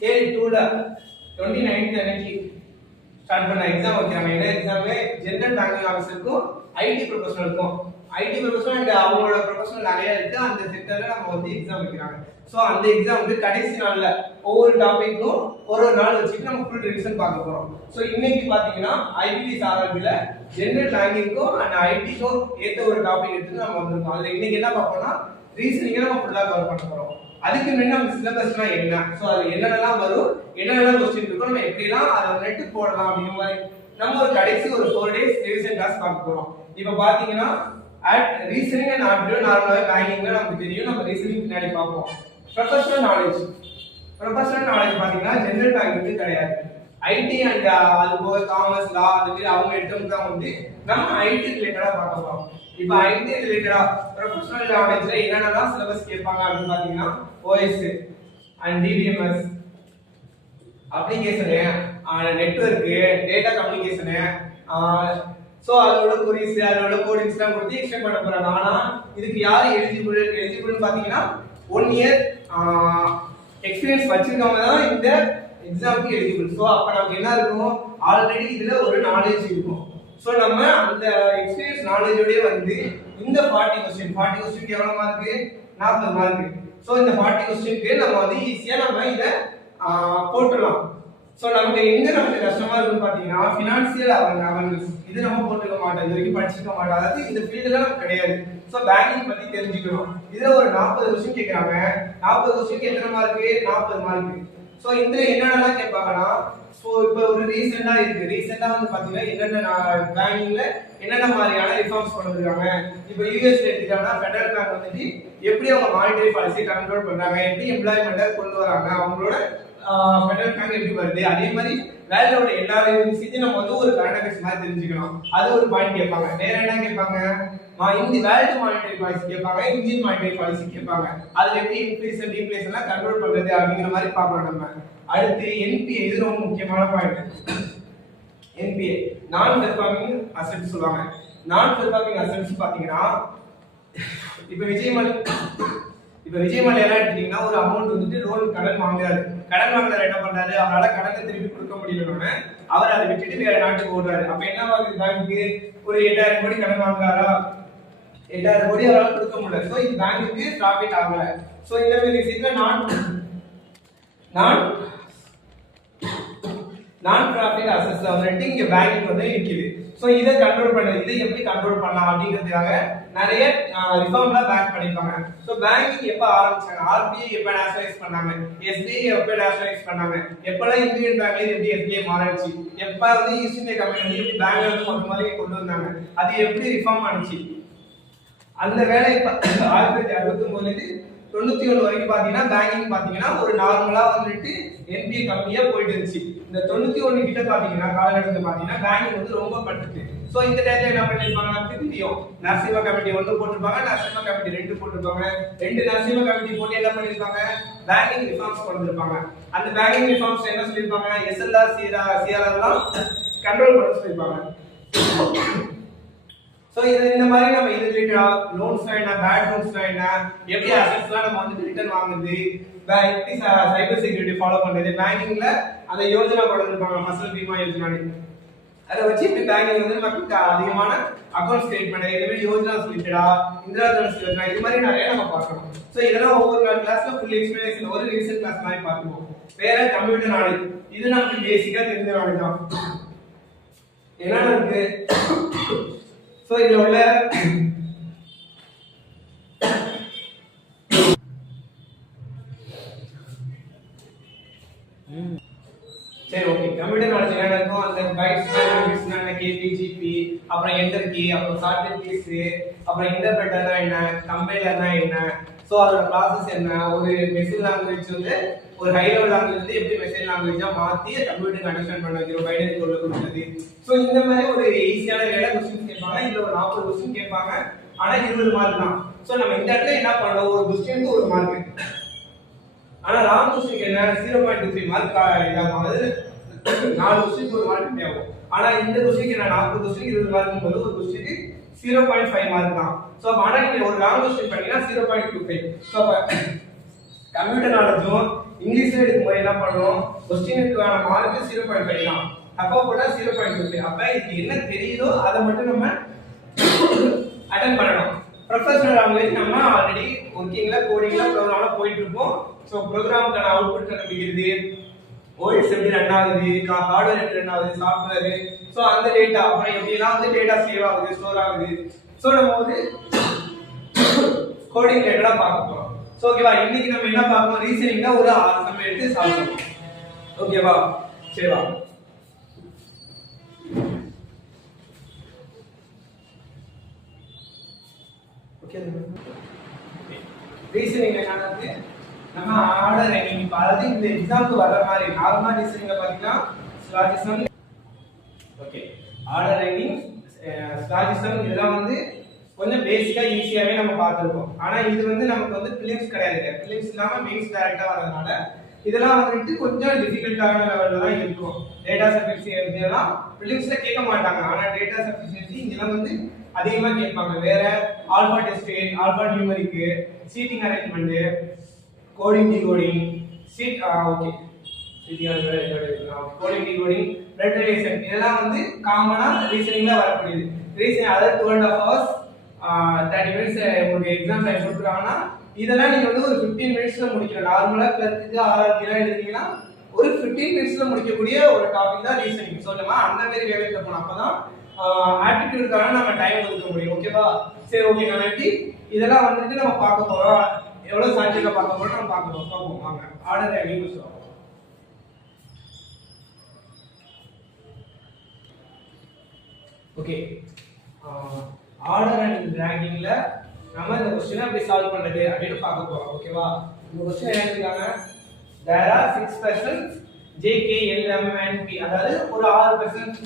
Scale 2ல 29th அன்னைக்கு start பண்ண exam வைக்கிறாங்க. என்ன எக்ஸாம்? ஜெனரல் பேங்கிங் ஆஃபீஸருக்கும் ஐடி ப்ரொஃபஷனலுக்கும். ஐடி ப்ரொஃபஷனல் அண்ட் அவங்களோட ப்ரொஃபஷனல் நிறைய இருக்கு. அந்த செக்டர்ல நம்ம வந்து எக்ஸாம் வைக்கிறாங்க. ஸோ அந்த எக்ஸாமுக்கு கடைசி நாள்ல ஒவ்வொரு டாபிக்கும் ஒரு நாள் வச்சுட்டு நம்ம ஃபுல் ரிவிஷன் பார்க்க போறோம். ஸோ இன்னைக்கு பாத்தீங்கன்னா ஐபிஎஸ் ஆர்ஆர்பில ஜெனரல் பேங்கிங்க்கும் அண்ட் ஐடிக்கும் ஏற்ற ஒரு டாபிக் எடுத்து நம்ம வந்திருக்கோம். அதுல இன்னைக்கு என்ன பார்ப்போம்னா ரீசனிங்கை நம்ம ஃபுல்லா கவர் பண்ண போறோம். அதுக்கு முன்னாடி நம்ம சிலபஸ்னா என்ன, ஸோ அது என்னென்னலாம் வரும், என்னென்னலாம் கொஸ்டின் இருக்கும், நம்ம எப்படிலாம் அதை நெட்டு போடலாம் அப்படிங்கிற மாதிரி நம்ம ஒரு கடைசி ஒரு 4 days ரிவிஷன் கிளாஸ் பார்க்க போறோம். இப்போ பாத்தீங்கன்னா ரீசனிங் அண்ட் ஆப்டிடியூட் நார்மலாவே பேங்கிங்ல நமக்கு தெரியும். நம்ம ரீசனிங் பின்னாடி பார்ப்போம். ப்ரொஃபஷனல் நாலேஜ் பாத்தீங்கன்னா ஜெனரல் பேங்கிங் கிடையாது. ஐடி அண்ட் அது போக காமர்ஸ் லா அந்த மாதிரி அவங்க எடுத்தவங்க தான் வந்து நம்ம ஐடி ரிலேட்டடா பார்க்க போறோம். இப்போ ஐடி ரிலேட்டடா ப்ரொஃபஷனல் நாலேஜ்ல என்னென்னலாம் சிலபஸ் கேட்பாங்க அப்படின்னு பாத்தீங்கன்னா OS and DBMS, application, network, data communication, so அதோட குரீஸ் அதோட கோடிங்ஸ்லாம் கொடுத்து எக்ஸ்டெண்ட் பண்ண போறாங்க. ஆனா இதுக்கு யாரு எலிஜிபிள்னு பாத்தீங்கன்னா 1 year எக்ஸ்பீரியன்ஸ் வச்சிருக்கவங்க தான் இந்த எக்ஸாமுக்கு எலிஜிபிள். சோ அப்ப நமக்கு என்ன இருக்கும், ஆல்ரெடி இதுல ஒரு நாலேஜ் இருக்கும். சோ நம்ம அந்த எக்ஸ்பீரியன்ஸ் நாலேஜோடயே வந்து இந்த 40 क्वेश्चन எவ்வளவு மார்க்? 40 மார்க். சோ இந்த 40 क्वेश्चनக்கு நம்ம வந்து ஈஸியா நம்ம இத போட்டுடலாம். சோ நமக்கு நமக்கு கஷ்டமா இருக்குன்னு பாத்தீங்கன்னா ஃபினான்சியல் அவேர்னஸ் இது நம்ம போட்டுக்க மாட்டோம், இது வரைக்கும் படிச்சிருக்க மாட்டோம், அதாவது இந்த ஃபீல்ட்ல நமக்கு கிடையாது. சோ பேங்கிங் பத்தி தெரிஞ்சுக்கணும். இதுல ஒரு 40 क्वेश्चन கேக்குறாங்க. 40 क्वेश्चनக்கு எத்தனை மார்க்? 40 மார்க். சோ இந்த என்னென்னலாம் கேட்பாங்கன்னா, சோ இப்போ ஒரு ரீசெண்டா வந்து பாத்தீங்கன்னா என்னென்ன பேங்கிங்ல என்னென்ன மாதிரியான ரிஃபார்ம்ஸ் கொண்டு வந்திருக்காங்க. இப்போ யுஎஸ் எடுத்துக்கிட்டோம்னா ஃபெடரல் பேங்க் வந்துட்டு எப்படி அவங்க மானிட்டரி பாலிசி கண்ட்ரோல் பண்றாங்க, எப்படி எம்ப்ளாய்மெண்ட்டை கொண்டு வராங்க, அவங்களோட ஃபெடரல் பேங்க் எப்படி வருது, அதே மாதிரி வேலையோட எல்லா விஷயத்தையும் நம்ம வந்து ஒரு கரண்ட் அஃபேர்ஸ் மாதிரி தெரிஞ்சுக்கணும். அது ஒரு பாயிண்ட் கேட்பாங்க. வேற என்ன கேட்பாங்க? இந்த வேர்ல்டு மானிட்டரி பாலிசி கேட்பாங்க, இந்தியன் மானிட்டரி பாலிசி கேட்பாங்க. அதுல எப்படி இன்ஃப்ளேஷன் டிஃப்ளேஷன் எல்லாம் கண்ட்ரோல் பண்றது அப்படிங்கிற மாதிரி பார்க்கலாம் நம்ம. அடுத்து என்பிஏ, இது ரொம்ப முக்கியமான point. NPA non performing assets சொல்லுவாங்க. நான் பெர்ஃபார்மிங் அசெட்ஸ் பாத்தீங்கன்னா இப்போ விஜயமலை எல்லாம் எடுத்தீங்கன்னா ஒரு அமௌண்ட் வந்துட்டு லோன் கடன் வாங்குறாரு என்ன பண்றாரு, அவரால் கடனை திருப்பி கொடுக்க முடியலன்னு அவர் அதை விட்டுட்டு வேற நாட்டுக்கு ஓடுறாரு. அப்ப என்ன ஆகுது, பேங்க்கு ஒரு 8000 கோடி கடன் வாங்குறாரா, 8000 கோடி அவரால் கொடுக்க முடியல. சோ இந்த பேங்க்குக்கு ப்ராஃபிட் ஆகல. சோ இந்த மாதிரி விஷயத்துல நான் ப்ராஃபிட் அசெட்ஸ்ல வந்துட்டு இங்க பேங்க் வந்து இருக்குது. சோ இதை கண்ட்ரோல் பண்றது, இதை எப்படி கண்ட்ரோல் பண்ணலாம் அப்படிங்கிறதுக்காக நிறைய ரிஃபார்ம்லாம் பேங்க் பண்ணிருப்பாங்க. சோ பேங்கிங் எப்ப ஆரம்பிச்சாங்க, ஆர்பிஐ எப்ப நேஷனலைஸ் பண்ணாங்க, எஸ்பிஐ எப்ப நேஷனலைஸ் பண்ணாங்க, எப்பலாம் இந்தியன் பேங்க்ல எப்படி எஸ்பிஐ மாறிச்சு, எப்ப வந்து ஈஸ்ட் இந்தியா கம்பெனி எப்படி பேங்க்ல இருந்து மொத்த மாதிரி கொண்டு வந்தாங்க, அது எப்படி ரிஃபார்ம் ஆனிச்சு. அந்த வேலை 1969 ல 91 வரைக்கும் பாத்தீங்கன்னா பேங்கிங் பாத்தீங்கன்னா ஒரு நார்மலா வந்துட்டு என்பிஏ கம்மியா போயிட்டு இருந்துச்சு. இந்த 91 கிட்ட பாத்தீங்கன்னா காலகட்டத்துல பாத்தீங்கன்னா பேங்கிங் வந்து ரொம்ப பட்டுச்சு. சோ இந்த டைம்ல என்ன பண்ணிருப்பாங்க நமக்கு தெரியும், நரசிம்ம கமிட்டி 1 போட்டுருப்பாங்க, நரசிம்ம கமிட்டி 2 போட்டுருப்பாங்க. 2 நரசிம்ம கமிட்டி போட்டு என்ன பண்ணிருப்பாங்க, பேங்கிங் ரிஃபார்ம்ஸ் கொண்டு வந்திருப்பாங்க. அந்த பேங்கிங் ரிஃபார்ம்ஸ் என்ன சொல்லிருப்பாங்க, எஸ்எல்ஆர் சிஆர்ஆர் எல்லாம் கண்ட்ரோல் பண்ண சொல்லிருப்பாங்க. சோ இந்த மாதிரி நம்ம இது ரிலேட்டடா லோன்ஸ்னா என்ன, பேட் லோன்ஸ்னா என்ன, எப்படி அசெட்ஸ்லாம் நம்ம வந்து ரிட்டர்ன் வாங்குறது, எப்படி சைபர் செக்யூரிட்டி ஃபாலோ பண்றது, பேங்கிங்ல அந்த யோஜனா கொண்டு வந்திருப்பாங்க, ஃபசல் பீமா யோஜனா. அதை வச்சு இப்படி பேங்கிங் வந்து நமக்கு அதிகமான அக்கௌண்ட் ஸ்டேட்மெண்ட், இந்த மாதிரி யோஜனா ரிலேட்டடா, இந்திரா தனுஷ் யோஜனா, இது மாதிரி நிறைய நம்ம பார்க்கணும். சோ இதெல்லாம் ஒவ்வொரு நாள் கிளாஸ்ல ஃபுல் எக்ஸ்பிளனேஷன் ஒரு ரிவிஷன் கிளாஸ் மாதிரி பார்ப்போம். வேற கம்ப்யூட்டர் நாலேஜ், இது நமக்கு பேசிக்கா தெரிஞ்ச நாலேஜ் தான். என்ன இருக்கு, சோ இதுல உள்ள சரி ஓகே, கம்ப்யூட்டர் நாலேஜ் என்ன இருக்கும், அந்த பைட்ஸ் என்ன, கேபிஜிபி, அப்புறம் என்டர் கீ, அப்புறம் ஷார்ட்கட் கீஸ், அப்புறம் இன்டர்பிரட்டர்னா என்ன, கம்பைலர்னா என்ன, சோ அதோட ப்ராசஸ் என்ன, ஒரு மெஷின் லாங்குவேஜ் வந்து ஒரு ஹை லெவல் லாங்குவேஜ் வந்து எப்படி மெஷின் லாங்குவேஜா மாத்தி கம்ப்யூட்டருக்கு அண்டர்ஸ்டாண்ட் பண்ண வைக்கிற பைனரி கோட்ல கொடுக்கிறது. சோ இந்த மாதிரி ஒரு ஈஸியான வேலை क्वेश्चंस கேட்பாங்க. இதுல ஒரு 40 क्वेश्चन கேட்பாங்க. ஆனா 20 மார்க் தான். சோ நம்ம இந்த இடத்துல என்ன பண்ணணும், ஒரு क्वेश्चनக்கு ஒரு மார்க். ஆனா ராங் क्वेश्चनக்கு என்ன 0.23 மார்க் இதாகும். அது 4 क्वेश्चनக்கு ஒரு மார்க் தேவை. ஆனா இந்த क्वेश्चनக்கு என்ன 40 क्वेश्चनக்கு 20 மார்க் போது ஒரு क्वेश्चनக்கு 0.5 மார்க் தான். சோ ஆனா நீங்க ஒரு ராங் क्वेश्चन பண்ணீங்கன்னா 0.25. சோ கம்ப்யூட்டர் நாலேஜும் இங்கிலீஷ்ல எடுக்கும்போது என்ன என்ன பண்ணணும், क्वेश्चनக்கான மார்க் 0.5 தான், தப்பா போட்டா 0.2. அப்ப இது என்ன தெரியுதோ அதை மட்டும் நம்ம அட்டெண்ட் பண்ணணும். ப்ரொஃபஷனல் லாங்குவேஜ் நம்ம ஆல்ரெடி ஒர்க்கிங்ல கோடிங்ல ப்ரோக்ராம்ல போயிட்டு இருக்கோம். சோ ப்ரோக்ராம்க்கான அவுட்புட் கண்டுபிடிக்கிறது, ஓஎஸ் எப்படி ரன் ஆகுது, ஹார்ட்வேர் எப்படி ரன் ஆகுது, சாஃப்ட்வேர், சோ அந்த டேட்டா அப்புறம் எப்படிலாம் வந்து டேட்டா சேவ் ஆகுது, ஸ்டோர் ஆகுது, சோ நம்ம வந்து கோடிங் ரிலேட்டடா பார்க்க போறோம். சோ ஓகேவா, இன்னைக்கு நம்ம என்ன பார்க்கணும், ரீசனிங்ல ஒரு 6 சம் எடுத்து சால்வ் பண்ணணும். ஓகேவா, சரிவா. ஓகே, ரீசனிங் என்னன்னா நம்ம ஆர்டர் ரைட்டிங், அதாவது இந்த எக்ஸாம்க்கு வர மாதிரி நார்மலா ரீசனிங்ல பாத்தீங்கன்னா ஸ்லாஜிசம், ஓகே, ஆர்டர் ரைட்டிங், ஸ்லாஜிசம் இதெல்லாம் வந்து கொஞ்சம் பேசிக்கா ஈஸியாவே நம்ம பார்த்திருக்கோம். ஆனா இது வந்து நமக்கு வந்து பிலிம்ஸ் கிடையாது, பிலிம்ஸ் இல்லாம மெயின்ஸ் டைரக்டா வரதுனால இதெல்லாம் வந்துட்டு கொஞ்சம் டிஃபிகல்ட்டான லெவல்ல தான் இருக்கும். டேட்டா சஃபிஷியன்சி இதெல்லாம் பிலிம்ஸ்ல கேட்க மாட்டாங்க, ஆனா டேட்டா சஃபிஷியன்சி இதெல்லாம் வந்து அதிகமா கேட்பாங்க. வேற alpha test, alphanumeric, seating arrangement, coding decoding, okay, coding decoding, blood relation இதெல்லாம் வந்து காமனா ரீசனிங்ல வரக்கூடியது. ரீசனிங் அதாவது 2.5 hours 30 minutes உங்களுக்கு எக்ஸாம் டைம் கொடுக்குறாங்கன்னா இதெல்லாம் நீங்க வந்து ஒரு 15 minutesல முடிக்கணும். நார்மலா கிளர்க்கு ஆர்ஆர்பி எல்லாம் எழுதுனீங்கன்னா ஒரு 15 minutesல முடிக்கக்கூடிய ஒரு டாபிக் தான் ரீசனிங். சொல்லுமா அந்த மாதிரி வேலையில போனோம், அப்பதான் ஆப்டிடியூட்கான நம்ம டைம் ஒதுக்க முடியும். ஓகேவா, சரி, ஓகே. நம்ம எப்படி இதெல்லாம் வந்துட்டு நம்ம பார்க்க போறோம், எவ்வளவு சான்றிதழ் பார்க்க போறோம் நம்ம பார்ப்போம். வாங்க ஆர்டர் ரைட்டிங் சொல்லுவோம். ஓகே, ஆர்டர் அண்ட் ரேங்கிங்ல நம்ம இந்த क्वेश्चन எப்படி சால்வ் பண்றது அப்படினு பார்க்க போறோம். ஓகேவா, இந்த क्वेश्चन என்ன சொல்றாங்க, there are 6 persons J K L M and P, அதாவது ஒரு 6 persons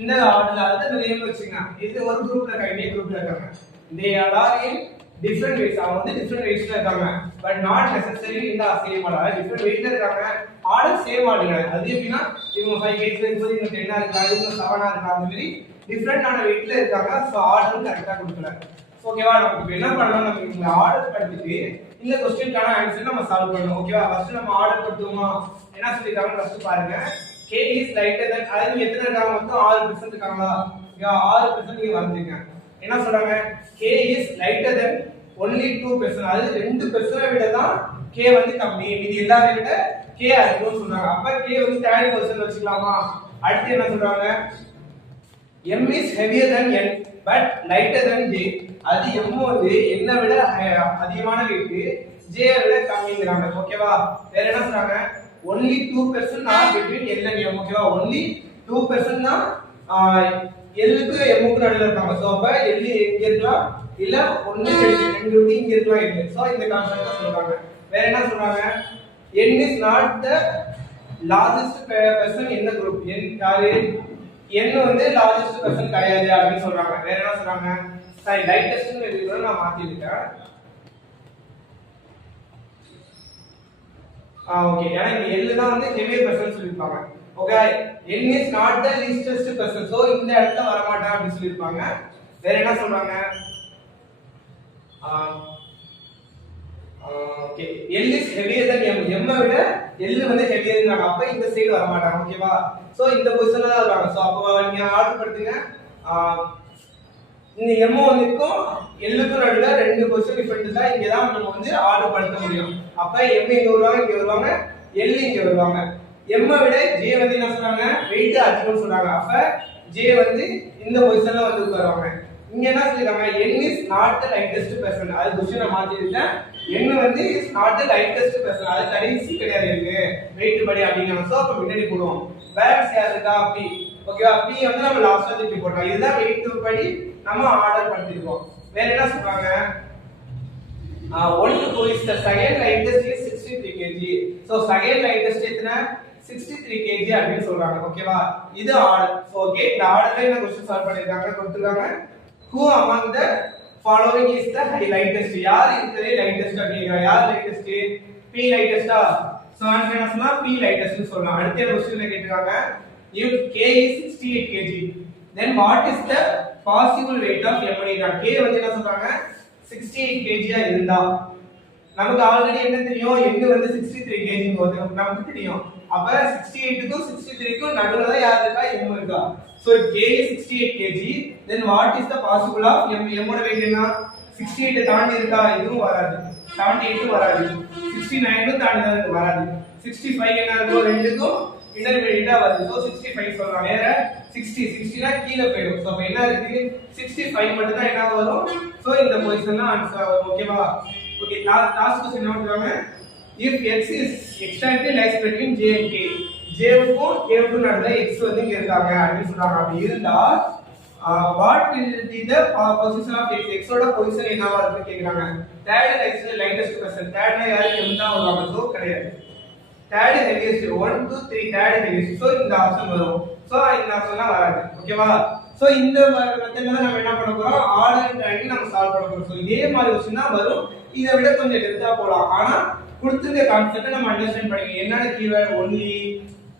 இந்த ஆர்டர்ல அதாவது இந்த நேம் வச்சுக்கங்க. இது ஒரு குரூப்ல இருக்காங்க, இதே குரூப்ல இருக்காங்க. they are in different ways, அவங்க வந்து different waysல இருக்காங்க, but not necessarily in the same order. different waysல இருக்காங்க, ஆர்டர் சேம் ஆர்டர். அது எப்படின்னா இவங்க 5 waysல இருக்கும்போது இவங்க 10 ஆ இருக்காங்க, இவங்க 7 ஆ இருக்காங்க, அந்த மாதிரி டிஃபரண்டான வெயிட்ல இருக்காங்க. சோ ஆர்டர் கரெக்ட்டா கொடுக்கல. ஓகேவா, நம்ம என்ன பண்ணலாம், நம்ம இந்த ஆர்டர் படிச்சிட்டு இந்த क्वेश्चनக்கான ஆன்சர் நம்ம சால்வ் பண்ணனும். ஓகேவா, ஃபர்ஸ்ட் நம்ம ஆர்டர் படுத்துவோமா, என்ன சொல்லிருக்காங்க ஃபர்ஸ்ட் பாருங்க. k is lighter than, அதாவது எத்தனை இருக்காங்க, மொத்தம் 6% இருக்காங்களா, இங்க 6% நீங்க வரைஞ்சீங்க. என்ன சொல்றாங்க, k is lighter than only 2%, அதாவது 2% விட தான் k வந்து கம்மி, இது எல்லாரை விட k அதிகம்னு சொல்றாங்க. அப்ப k வந்து 30% வச்சுக்கலாமா. அடுத்து என்ன சொல்றாங்க, m is heavier than n but lighter than j, அது m வந்து n விட அதிகமான weight, j விட கம்மிங்கறாங்க. ஓகேவா, வேற என்ன சொல்றாங்க, only 2% are between l and m. ஓகேவா, only 2% தான் l க்கு m க்கு நடுவுல இருக்காங்க. சோ அப்ப l எங்க இருக்கலாம், இல்ல 1 2 இங்க இருக்கலாம் இல்ல. சோ இந்த கான்செப்ட் சொல்றாங்க. வேற என்ன சொல்றாங்க, n is not the largest person in the group. n யாரு, n வந்து லார்ஜஸ்ட் பர்சன் கிடையாது அப்படினு சொல்றாங்க. வேற என்ன சொல்றாங்க, சரி லைட்டஸ்ட்னு எழுதிறோம், நான் மாத்தி இருக்கேன். ஓகே, ஏன்னா இந்த l தான் வந்து ஹெவியர் பர்சன் சொல்லிருப்பாங்க. Okay, n is not the leastest person, so இந்த இடத்துல வர மாட்டாங்க அப்படி சொல்லிருப்பாங்க. வேற என்ன சொல்றாங்க, okay, l is heavier than m, m விட l வந்து ஹெவியர்ங்கறாங்க. அப்ப இந்த சைடு வர மாட்டாங்க. ஓகேவா, சோ இந்த பொசிஷன்ல தான் இருக்காங்க. சோ அப்ப நீங்க ஆர்டர் படுத்துங்க, இந்த m வந்துக்கும் l க்கும் நடுவுல 2 பொசிஷன் டிஃபரன்ஸ் தான், இங்க தான் நம்ம வந்து ஆர்டர் படுத்த முடியும். அப்ப m இங்க வருவாங்க, இங்க வருவாங்க, l இங்க வருவாங்க. m விட j வந்து என்ன சொல்றாங்க, weight அதிகம்னு சொல்றாங்க. அப்ப j வந்து இந்த பொசிஷன்ல வந்து உட்காருவாங்க. இங்க என்ன சொல்றாங்க, n is not the lightest person, அது क्वेश्चனை மாத்தி இருக்கேன். n வந்து is not the lightest person, அது கடைசி கிடையாது இருக்கு weight படி அப்படிங்கறாங்க. சோ அப்ப முன்னாடி போடுவோம். பேலன்ஸ் யார் இருக்கா, p. ஓகேவா, p வந்து நம்ம லாஸ்ட்ல திருப்பி போடுறோம். இதுதான் weight படி நம்ம ஆர்டர் பண்ணிருக்கோம். வேற என்ன சொல்றாங்க, 1 2 is the second lightest is 63 kg. So second lightest எத்தனை, 63 kg அப்படினு சொல்றாங்க. ஓகேவா, இது ஆர்டர். சோ ஓகே, இந்த ஆர்டர்ல என்ன क्वेश्चन சால்வ் பண்ணிருக்காங்க, கொடுத்திருக்காங்க. who among the following is the lightest, யார் இருக்கிறது lightest அப்படிங்கற, யார் lightest, p lightest-ஆ. சோ ஆன்சர் என்ன சொன்னா p lightest னு சொல்லலாம். அடுத்த क्वेश्चनல கேட்டிருக்காங்க, if k is 68 kg then what is the possible weight of m னா, k வந்து என்ன சொல்றாங்க 68 kg இருந்தா, நமக்கு ஆல்ரெடி என்ன தெரியும், n வந்து 63 kg நமக்கு தெரியும். அப்ப 68 க்கும் 63 க்கும் நடுவுல தான் யார் இருக்கா m இருக்கா so if k is 68 kg then what is the possible of m ஓட weight என்ன 68 தாண்டி இருக்கா இதுவும் வராது 78 வராது 69 தாண்டி வராது 65 என்ன இருக்கும் ரெண்டுக்கும் இன்டர்மீடியேட்டா வருது so 65 சொல்றோம் வேற 60 னா கீழ போய்டும் சோ அப்ப என்ன இருக்கு 65 மட்டும் தான் என்ன வரும் சோ இந்த பொசிஷன்ல ஆன்சர் வரும் ஓகேவா ஓகே லாஸ்ட் क्वेश्चन என்ன சொல்றாங்க if x is exactly lies between j and k j க்கும் k க்கும் நடுவுல x வந்து இங்க இருக்காங்க அப்படி சொல்றாங்க அப்படி இருந்தா what will be the position of x x ஓட பொசிஷன் என்னவா இருக்கு கேக்குறாங்க third is the lightest person third னா யாரு m தான் வருவாங்க சோ கிடையாது third heaviest 1 2 3 third heaviest so இந்த ஆப்ஷன் வரும் சோ இந்த ஆப்ஷன்லாம் வராது ஓகேவா சோ இந்த மெத்தட்ல நம்ம என்ன பண்ண போறோம் ஆர்டர் ட்ரையாங்கிள் நம்ம சால்வ் பண்ண போறோம் சோ இதே மாதிரி क्वेश्चन தான் வரும் இத விட கொஞ்சம் டெப்தா போலாம் ஆனா கொடுத்திருக்க கான்செப்ட் நம்ம அண்டர்ஸ்டாண்ட் பண்ணிக்கணும் என்னன்னா கீவேர்ட் only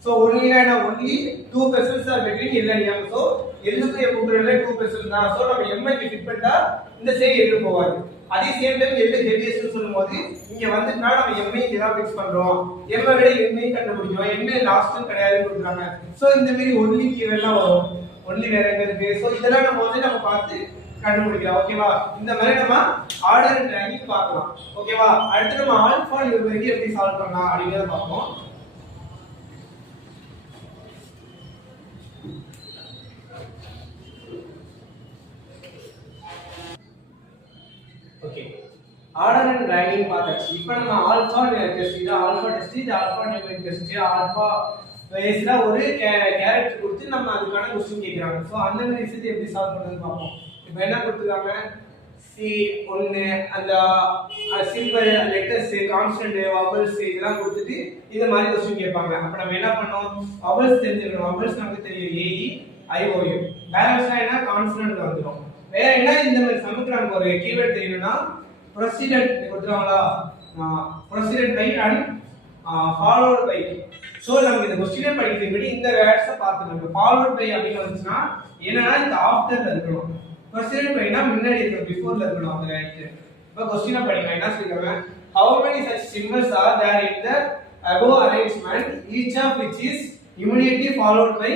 so only னா only two persons are between l and m so l க்கு m க்கு இடையில two persons தான் so நம்ம m க்கு ஃபிட் பண்ணா இந்த சைடு l போவாது அதே சேம் டைம் l ஹெவியஸ்ட் னு சொல்லும்போது இங்க வந்துட்டா நம்ம m ஐ இங்க தான் ஃபிக்ஸ் பண்றோம் m விட m ஐ கண்டுபிடிக்கணும் m லாஸ்ட் கிடையாது கொடுக்குறாங்க சோ இந்த மாதிரி only கீவேர்ட்லாம் வரும் only வேற எங்க இருக்கு சோ இதெல்லாம் நம்ம வந்து நம்ம பார்த்து கண்டுபிடிக்கலாம் ஓகேவா இந்த மாதிரி நம்ம ஆர்டர் ட்ரையாங்கிள் பார்க்கலாம் ஓகேவா அடுத்து நம்ம ஆல்பா நியூமெரிக் எப்படி சால்வ் பண்ணலாம் அப்படிங்கறத பார்ப்போம் ஓகே ஆர்டர் அண்ட் ட்ரையாங்கிள் பார்த்தாச்சு இப்போ நம்ம ஆல்பா டெஸ்ட் இது ஆல்பா நியூமெரிக் டெஸ்ட் ஆல்பா பேஸ்ல ஒரு கேரக்டர் கொடுத்து நம்ம அதுக்கான क्वेश्चन கேக்குறாங்க சோ அந்த மாதிரி விஷயத்தை எப்படி சால்வ் பண்றதுன்னு பார்ப்போம் இப்போ என்ன கொடுத்திருக்காங்க சி 1 அந்த சிம்பிள் லெட்டர்ஸ் கான்ஸ்டன்ட் வவல்ஸ் இதெல்லாம் கொடுத்துட்டு இந்த மாதிரி क्वेश्चन கேட்பாங்க அப்ப நம்ம என்ன பண்ணோம் வவல்ஸ் தெரிஞ்சிரணும் வவல்ஸ் நமக்கு தெரியும் a e i o u பேலன்ஸ்னா என்ன கான்ஸ்டன்ட் வந்துரும் வேற என்ன இந்த மாதிரி சமக்கு நமக்கு ஒரு கீவேர்ட் தெரியணும்னா ப்ரெசிடென்ட் கொடுத்துறாங்களா preceded by and followed by so நமக்கு இந்த क्वेश्चन படிக்கிறதுக்கு இந்த வேர்ட்ஸை பார்த்துக்கணும் ஃபாலோட் பை அப்படிங்க வந்துச்சுனா என்னன்னா இந்த ஆஃப்டர்ல இருக்கணும் ப்ரெசிடென்ட் பைனா முன்னாடி இருக்கணும் பிஃபோர்ல இருக்கணும் அந்த வேர்ட் இப்போ क्वेश्चन படிங்க என்ன சொல்றாங்க how many such symbols are there in the above arrangement each of which is immediately followed by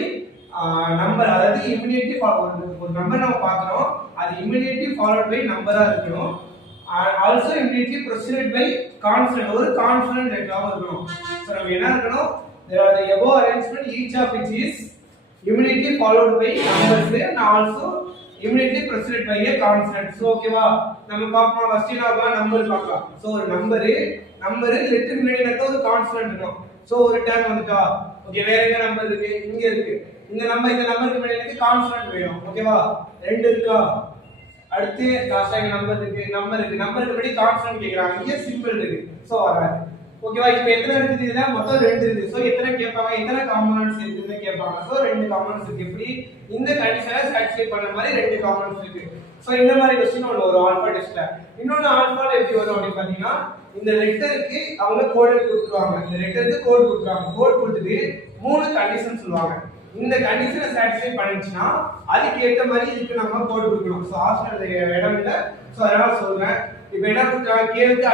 number அதாவது immediately ஒரு நம்பர் நம்ம பார்க்கறோம் அது immediately followed by நம்பரா இருக்கணும் also immediately preceded by consonant ஒரு consonant லெட்டராவும் இருக்கணும் சோ நம்ம என்ன இருக்கணும் there are the above arrangement each of which is immediately followed by numbers and also immediately preceded by a consonant so ஓகேவா நம்ம பாப்போம் ஃபர்ஸ்ட் என்ன நம்பர் பார்க்கலாம் சோ ஒரு நம்பர் லெட்டர் முன்னாடி இருக்க ஒரு கான்ஸ்டன்ட் இருக்கும் சோ ஒரு டேர்ம் வந்துட்டா ஓகே வேற என்ன நம்பர் இருக்கு இங்க இருக்கு இந்த நம்பருக்கு முன்னாடி எனக்கு கான்ஸ்டன்ட் வேணும் ஓகேவா ரெண்டு இருக்கா அடுத்து லாஸ்டா நம்பருக்கு முன்னாடி கான்ஸ்டன்ட் கேக்குறாங்க இங்க சிம்பிள் இருக்கு சோ வராது ஓகேவா இப்போ எத்தனை இருக்குது இதுல மொத்தம் ரெண்டு இருக்கு சோ எத்தனை கேட்பாங்க எத்தனை காம்போனன்ட்ஸ் இருக்குன்னு கேட்பாங்க சோ ரெண்டு காம்போனன்ட்ஸ் இருக்கு எப்படி இந்த கண்டிஷனை சாட்டிஸ்ஃபை பண்ண மாதிரி ரெண்டு காம்போனன்ட்ஸ் இருக்கு சோ இந்த மாதிரி क्वेश्चन ஒன்னு வரும் ஆல்பா டெஸ்ட்ல இன்னொரு ஆல்பால எப்படி வரும் அப்படி பாத்தீங்கன்னா இந்த லெட்டருக்கு அவங்க கோட் கொடுத்துருவாங்க இந்த லெட்டருக்கு கோட் கொடுத்துருவாங்க கோட் கொடுத்துட்டு மூணு கண்டிஷன் சொல்லுவாங்க இந்த கண்டிஷனை சாட்டிஸ்ஃபை பண்ணிச்சுனா அதுக்கு ஏத்த மாதிரி இதுக்கு நம்ம கோட் கொடுக்கணும் சோ ஆப்ஷனல் இடம் இல்ல சோ அதனால சொல்றேன் இப்போ என்ன கொடுத்தாங்க k க்கு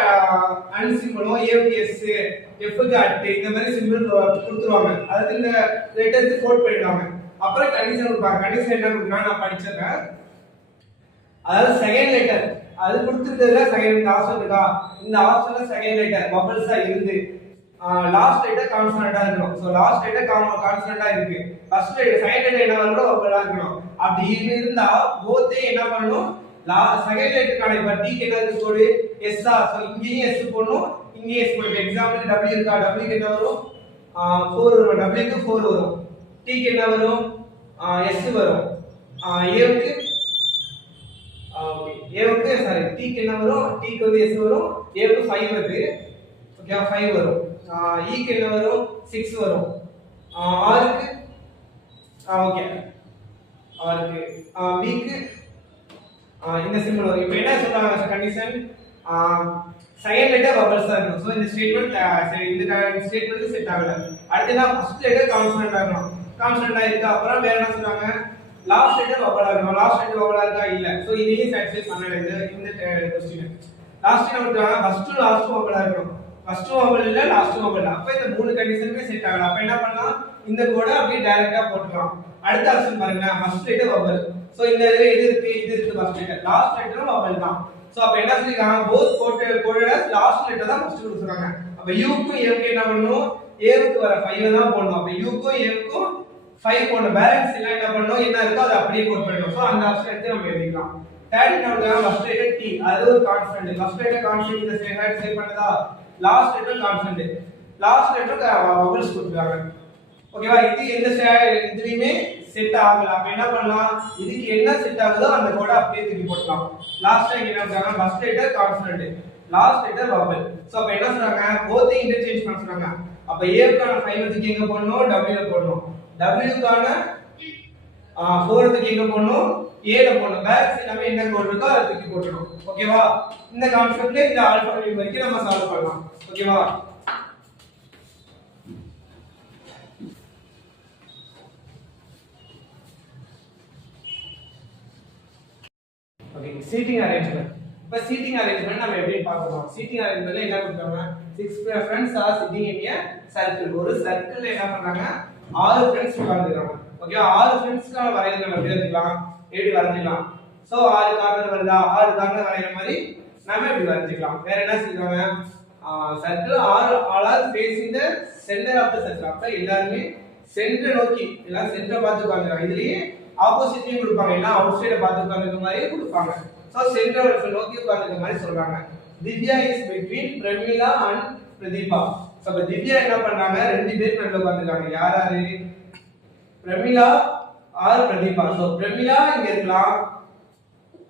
அன் சிம்பலோ a க்கு s f க்கு at இந்த மாதிரி சிம்பிள் கொடுத்துருவாங்க அதாவது இந்த லெட்டருக்கு கோட் பண்ணிடுவாங்க அப்புறம் கண்டிஷன் கொடுப்பாங்க கண்டிஷன் என்ன கொடுக்கறாங்க நான் படிச்சறேன் அதாவது செகண்ட் லெட்டர் அது கொடுத்திருக்கிறதுல செகண்ட் ஆப்ஷன் இருக்கா இந்த ஆப்ஷன்ல செகண்ட் லெட்டர் பபிள்ஸா இருந்து லாஸ்ட் லெட்டர் கான்ஸ்டன்ட்டா இருக்கணும் சோ லாஸ்ட் லெட்டர் கான்ஸ்டன்ட்டா இருக்கு ஃபர்ஸ்ட் லெட்டர் செகண்ட் லெட்டர் என்ன வரணும் பபிளா இருக்கணும் அப்படி இருந்தா போத்தே என்ன பண்ணனும் செகண்ட் லெட்டருக்கான இப்ப t க்கு என்ன கோட் s ஆ சோ இங்கேயும் s போடணும் இங்கேயும் s போடணும் எக்ஸாம்பிள் w இருக்கா w க்கு என்ன வரும் 4 வரும் w க்கு 4 வரும் t க்கு என்ன வரும் s வரும் a க்கு a க்கு சாரி t க்கு என்ன வரும் t க்கு வந்து s வரும் a க்கு 5 வருது ஓகே 5 வரும் e க்கு என்ன வரும் 6 வரும் r க்கு ஓகே r க்கு b க்கு இந்த சிம்பிள் வரும் இப்போ என்ன சொல்றாங்க கண்டிஷன் செகண்ட் லெட்டர் வவல்ஸ் தான் இருக்கும் சோ இந்த ஸ்டேட்மென்ட் சரி இந்த ஸ்டேட்மென்ட் செட் ஆகல அடுத்து என்ன ஃபர்ஸ்ட் லெட்டர் கான்ஸ்டன்ட் ஆகணும் கான்ஸ்டன்ட்டா இருக்கு அப்புறம் வேற என்ன சொல்றாங்க லாஸ்ட் லெட்டர் வவலா இருக்கணும் லாஸ்ட் லெட்டர் வவலா இருக்கா இல்ல சோ இதையும் சாட்டிஸ்ஃபை பண்ணல இந்த क्वेश्चन லாஸ்ட் நமக்கு ஃபர்ஸ்ட் லாஸ்ட் வவலா இருக்கணும் ஃபர்ஸ்ட் வவல் இல்ல லாஸ்ட் வவல் இல்ல. அப்ப இந்த மூணு கண்டிஷனுமே செட் ஆகல. அப்ப என்ன பண்ணலாம், இந்த கோட அப்படியே டைரக்டா போட்டுக்கலாம். அடுத்த ஆப்ஷன் பாருங்க, ஃபர்ஸ்ட் லெட்டர் வவல். சோ இந்த இதுல இது இருக்கு ஃபர்ஸ்ட் லெட்டர், லாஸ்ட் லெட்டரும் வவல் தான். சோ அப்ப என்ன சொல்லிருக்காங்க, போத் கோடட் லாஸ்ட் லெட்டர் தான் ஃபர்ஸ்ட் கொடுத்துருக்காங்க. அப்ப u க்கும் a க்கும் என்ன பண்ணனும், a க்கு வர 5 தான் போடணும். அப்ப u க்கும் a க்கும் 5 போடணும். பேலன்ஸ் எல்லாம் என்ன பண்ணனும், என்ன இருக்கோ அதை அப்படியே கோட் பண்ணணும். சோ அந்த ஆப்ஷன் எடுத்து நம்ம எழுதிக்கலாம். தேர்ட் என்ன ஃபர்ஸ்ட் லெட்டர் t, அது ஒரு கான்ஸ்டன்ட். ஃபர்ஸ்ட் லெட்டர் கான்ஸ்டன்ட் இந்த சைடு சேவ் பண்ணதா, last letter constant. Last letter vowels கொடுத்துருக்காங்க. ஓகேவா, இது எந்த இதுலயுமே செட் ஆகல. அப்ப என்ன பண்ணலாம், இதுக்கு என்ன செட் ஆகுதோ அந்த கோட அப்படியே தூக்கி போடலாம். லாஸ்ட் டைம் என்ன சொல்றாங்க, first letter constant, last letter vowel. So அப்ப என்ன சொல்றாங்க, போத் இன்டர்சேஞ்ச் பண்ண சொல்றாங்க. அப்ப a க்கான 5 தூக்கி எங்க போடணும், w ல போடணும். w க்கான 4 தூக்கி எங்க போடணும், a ல போடணும். பேலன்ஸ் எல்லாமே என்ன கோட் இருக்கோ அதை தூக்கி போடணும். ஓகேவா, இந்த கான்செப்ட்ல இந்த ஆல்பா வரைக்கும் நம்ம சால்வ் பண்ணலாம். ஓகேவா, சீட்டிங் அரேஞ்ச்மென்ட். இப்ப சீட்டிங் அரேஞ்ச்மென்ட் நம்ம எப்படி பார்க்கலாம். சீட்டிங் அரேஞ்ச்மென்ட்ல என்ன கொடுத்தாங்க, 6 friends are sitting in a circle. ஒரு சர்க்கிள்ல என்ன பண்றாங்க, 6 friends உட்கார்ந்திருக்காங்க. ஓகே, 6 friendsக்கான வரையறை நம்ம எப்படி வரையலாம், எப்படி வரையலாம். சோ 6 கார்னர் வருதா, 6 கார்னர் வரையற மாதிரி நாம எப்படி வரையலாம். வேற என்ன சொல்றாங்க, circle all are facing the center of the circle. அப்ப எல்லாரும் சென்டர் நோக்கி, எல்லாம் சென்டரை பார்த்து உட்கார்ந்திருக்காங்க. இதுலயே ஆப்போசிட்லயும் கொடுப்பாங்க, எல்லாம் அவுட் சைட பார்த்து உட்கார்ந்திருக்க மாதிரியே கொடுப்பாங்க. சோ சென்டரை நோக்கி உட்கார்ந்திருக்க மாதிரி சொல்றாங்க. Divya is between Pramila and Pradeepa. So அப்ப திவ்யா என்ன பண்றாங்க, ரெண்டு பேர் நடுவுல உட்கார்ந்திருக்காங்க. யார் யாரு, பிரமிளா ஆர் பிரதீபா. சோ பிரமிளா இங்க இருக்கலாம்,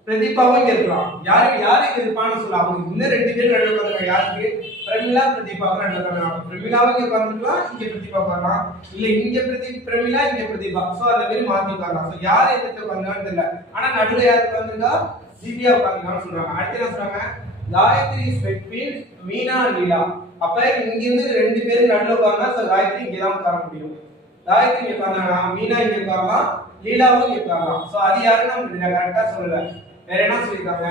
பிரதீபாவும் இங்க இருக்கலாம். யாருக்கு யாரு இங்க இருப்பான்னு சொல்லலாம். அவங்க இன்னும் ரெண்டு பேர் நடுவுல உட்கார்ந்திருக்காங்க. யாருக்கு, பிரமிளா பிரதீபாவுக்கு நடுவுல உட்கார்ந்திருக்காங்க. பிரமிளாவும் இங்க உட்கார்ந்திருக்கலாம், இங்க பிரதீபா உட்காரலாம். இல்ல இங்க பிரமிளா இங்க பிரதீபா. சோ அந்த மாதிரி மாத்தி உட்காரலாம். சோ யார் எந்த இடத்துல உட்கார்ந்தான்னு தெரியல. ஆனா நடுவுல யார் உட்கார்ந்திருக்கா, திவ்யா உட்கார்ந்திருக்கான்னு சொல்றாங்க. அடுத்து என்ன சொல்றாங்க, Gayathri is between Meena and Leela. அப்ப இங்க இருந்து ரெண்டு பேரும் நடுவுல உட்கார்ந்தா சோ காயத்ரி இங்க தான் உட்கார முடியும். காயத்ரி இங்க உட்கார்ந்தானா மீனா இங்க உட்காரலாம், லீலாவும் இங்க உட்காரலாம். சோ அது யாருன்னு நம்ம கரெக்ட்டா சொல்லல. வேற என்ன சொல்லிருக்காங்க,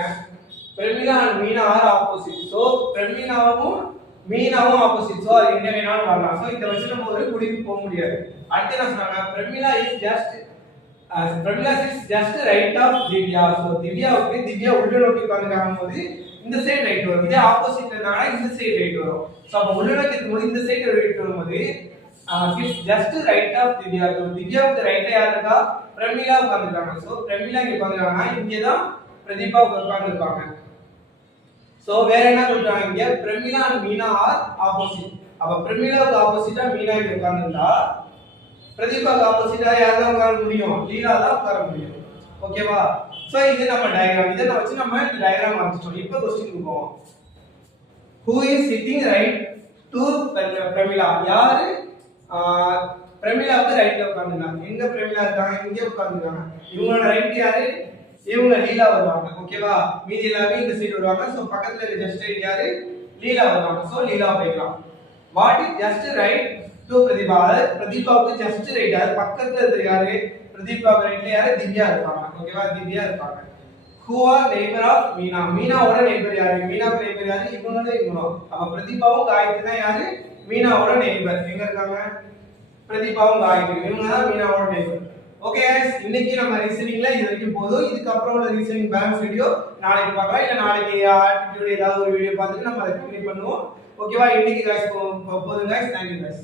Pramila and Meena are opposite. So பிரமிளாவும் மீனாவும் ஆப்போசிட். சோ அது எங்க வேணாலும் வரலாம். சோ இத வச்சு நம்ம ஒரு முடிவுக்கு போக முடியாது. அடுத்து என்ன சொல்றாங்க, Pramila is just right of Divya. So Divya உள்ள நோக்கி உட்கார்ந்திருக்காங்க போது இந்த சைடு ரைட் வரும். இதே ஆப்போசிட்ல இருந்தாங்கன்னா இந்த சைடு ரைட் வரும். சோ அப்ப உள்ள நோக்கி இருக்கும்போது இந்த சைடு ரைட் வரும்போது is just right of Divya. So திவ்யாவுக்கு ரைட்ல யார் இருக்கா, பிரமிளா உட்கார்ந்திருக்காங்க. சோ பிரமிளா இங்க உட்கார்ந்திருக்காங்க, இங்க தான் பிரதீபா உட்கார்ந்திருப்பாங்க. சோ வேற என்ன சொல்றாங்க, இங்க Pramila and Meena are opposite. அப்ப பிரமிளாவுக்கு ஆப்போசிட்டா மீனா இங்க உட்கார்ந்திருந்தா, பிரதீபாவுக்கு ஆப்போசிட்டா யார் தான் உட்கார முடியும், லீலா தான் உட்கார முடியும். ஓகேவா, சோ இது நம்ம டயகிராம். இத வச்சு நம்ம இந்த டயகிராம் வரைஞ்சோம். இப்போ क्वेश्चन போவோம். who is sitting right to Pramila. யாரு பிரமிளாவுக்கு ரைட்ல உட்கார்ந்திருக்காங்க. எங்க பிரமிளா இருக்காங்க, இங்க உட்கார்ந்திருக்காங்க. இவங்களோட ரைட் யாரு, இவங்க லீலா வருவாங்க. ஓகேவா, மீதி எல்லாமே இந்த சைடு வருவாங்க. சோ பக்கத்துல இருக்க ஜஸ்ட் ரைட் யாரு, லீலா வருவாங்க. சோ லீலா போய்க்கலாம். What is just right to Pratibha. பிரதீபாவுக்கு ஜஸ்ட் ரைட் யாரு, பக்கத்துல இருக்க யாரு, பிரதீபாவுக்கு ரைட்ல யாரு, திவ்யா இருப்பாங்க. ஓகேவா, திவ்யா இருப்பாங்க. who are neighbor of Meena. மீனாவோட நெய்பர் யாரு, மீனாவுக்கு நெய்பர் யாரு, இவங்களும். அப்ப பிரதீபாவும் காயத்ரி தான் யாரு, மீனாவோட நெய்பர். எங்க இருக்காங்க, பிரதீபாவும் காயத்ரி, இவங்க தான் மீனாவோட நெய்பர். ஓகே गाइस, இன்னைக்கு நம்ம ரீசனிங்ல இது வரைக்கும் போதும். இதுக்கு அப்புறம் உள்ள ரீசனிங் பேலன்ஸ் வீடியோ நாளைக்கு பார்க்கலாம். இல்ல நாளைக்கு ஆப்டிட்யூட் ஏதாவது ஒரு வீடியோ பார்த்துட்டு நம்ம அதை கம்ப்ளீட் பண்ணுவோம். ஓகேவா, இன்னைக்கு गाइस போதும் गाइस. Thank you guys.